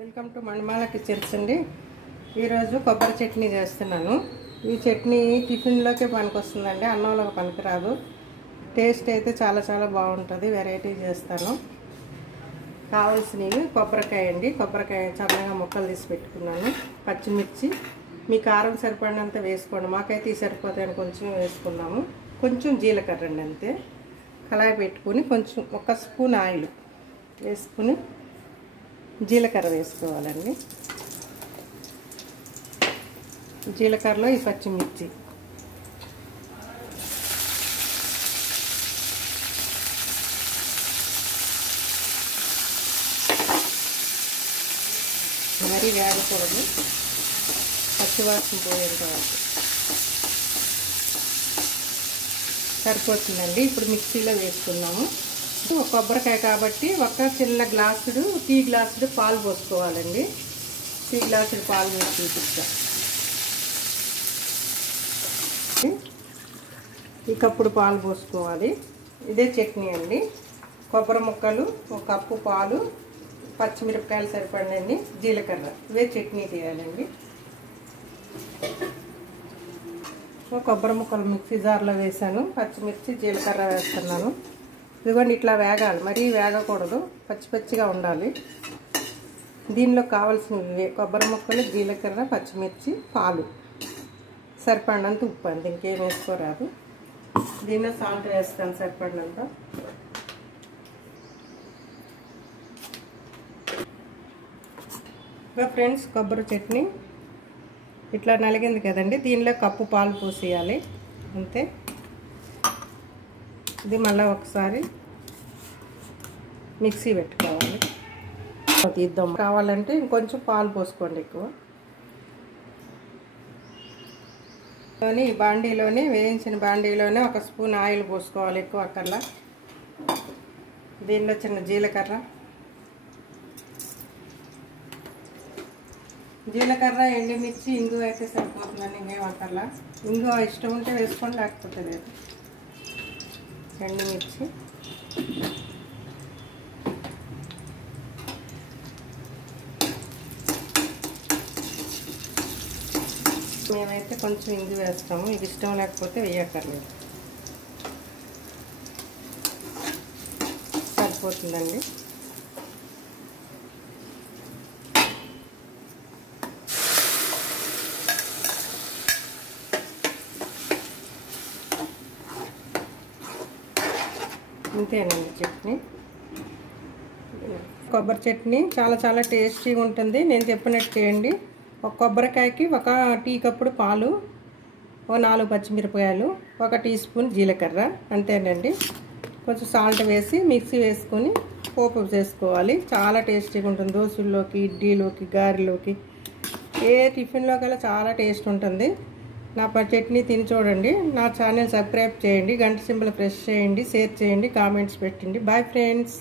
Welcome to Manimala kitchens అండి. ఈరోజు కొబ్బరి చట్నీ చేస్తున్నాను. ఈ చట్నీ టిఫిన్లోకే పనికొస్తుందండి, అన్నంలోకి పనికిరాదు. టేస్ట్ అయితే చాలా బాగుంటుంది. వెరైటీ చేస్తాను. కావాల్సినవి కొబ్బరికాయ అండి. కొబ్బరికాయ చల్లగా ముక్కలు తీసి పెట్టుకున్నాను. పచ్చిమిర్చి మీ కారం సరిపడినంత వేసుకోండి. మాకైతే సరిపోతాయని కొంచెం వేసుకున్నాము. కొంచెం జీలకర్ర అండి అంతే. కళాయి పెట్టుకుని కొంచెం 1 స్పూన్ ఆయిల్ వేసుకుని జీలకర్ర వేసుకోవాలండి. జీలకర్రలో ఈ పచ్చిమిర్చి, మరీ వేగకూడదు, పచ్చివాసన పోయేంత వరకు సరిపోతుందండి. ఇప్పుడు మిక్సీలో వేసుకున్నాము. కొబ్బరికాయ కాబట్టి ఒక చిన్న గ్లాసుడు టీ గ్లాసుడు పాలు పోసుకోవాలండి. టీ గ్లాసుడు పాలు వేసి చూపిస్తా. ఈ కప్పుడు పాలు పోసుకోవాలి. ఇదే చట్నీ అండి. కొబ్బరి ముక్కలు, 1 కప్పు పాలు, పచ్చిమిరపకాయలు సరిపడినండి, జీలకర్ర, ఇవే చట్నీ చేయాలండి. కొబ్బరి ముక్కలు మిక్సీ జార్లో వేసాను. పచ్చిమిర్చి జీలకర్ర వేస్తున్నాను. ఇదిగోండి, ఇట్లా వేగాలి, మరీ వేగకూడదు, పచ్చిగా ఉండాలి. దీనిలో కావాల్సినవి కొబ్బరి ముక్కలు, జీలకర్ర, పచ్చిమిర్చి, పాలు, సరిపడినంత ఉప్పు, అంత ఇంకేం వేసుకోరాదు. దీనిలో సాల్ట్ వేస్తాను సరిపడినంత. ఫ్రెండ్స్, కొబ్బరి చట్నీ ఇట్లా నలిగింది కదండి. దీనిలో కప్పు పాలు పోసేయాలి అంతే. ఇది మళ్ళీ ఒకసారి మిక్సీ పెట్టుకోవాలి. తీద్దాం. కావాలంటే ఇంకొంచెం పాలు పోసుకోండి ఎక్కువ. ఈ బాండీలోనే, వేయించిన బాండీలోనే 1 స్పూన్ ఆయిల్ పోసుకోవాలి, ఎక్కువ అక్కర్లా. దీనిలో చిన్న జీలకర్ర, ఎండుమిర్చి, ఇంగువ అయితే సరిపోతుందండి, ఇంకేం అక్కర్లా. ఇంగువ ఇష్టం ఉంటే వేసుకోండి, లేకపోతే లేదు. ఎండుమిర్చి, మేమైతే కొంచెం ఇంగు వేస్తాము, ఇది ఇష్టం లేకపోతే వేయక్కర్లేదు, సరిపోతుందండి. ఇంతేనండి చట్నీ. కొబ్బరి చట్నీ చాలా టేస్టీగా ఉంటుంది. నేను చెప్పినట్టు చేయండి. 1 కొబ్బరికాయకి 1 టీ కప్పుడు పాలు, 4 పచ్చిమిరపకాయలు, 1 టీ స్పూన్ జీలకర్ర, అంతేనండి. కొంచెం సాల్ట్ వేసి మిక్సీ వేసుకొని పోపు చేసుకోవాలి. చాలా టేస్టీగా ఉంటుంది. దోశల్లోకి, ఇడ్లీలోకి, గారెలోకి, ఏ టిఫిన్లోకైనా చాలా టేస్ట్ ఉంటుంది. నా చట్నీ తిని చూడండి. నా ఛానల్ సబ్స్క్రైబ్ చేయండి, గంట సింబల్ ప్రెస్ చేయండి, షేర్ చేయండి, కామెంట్స్ పెట్టండి. Bye friends.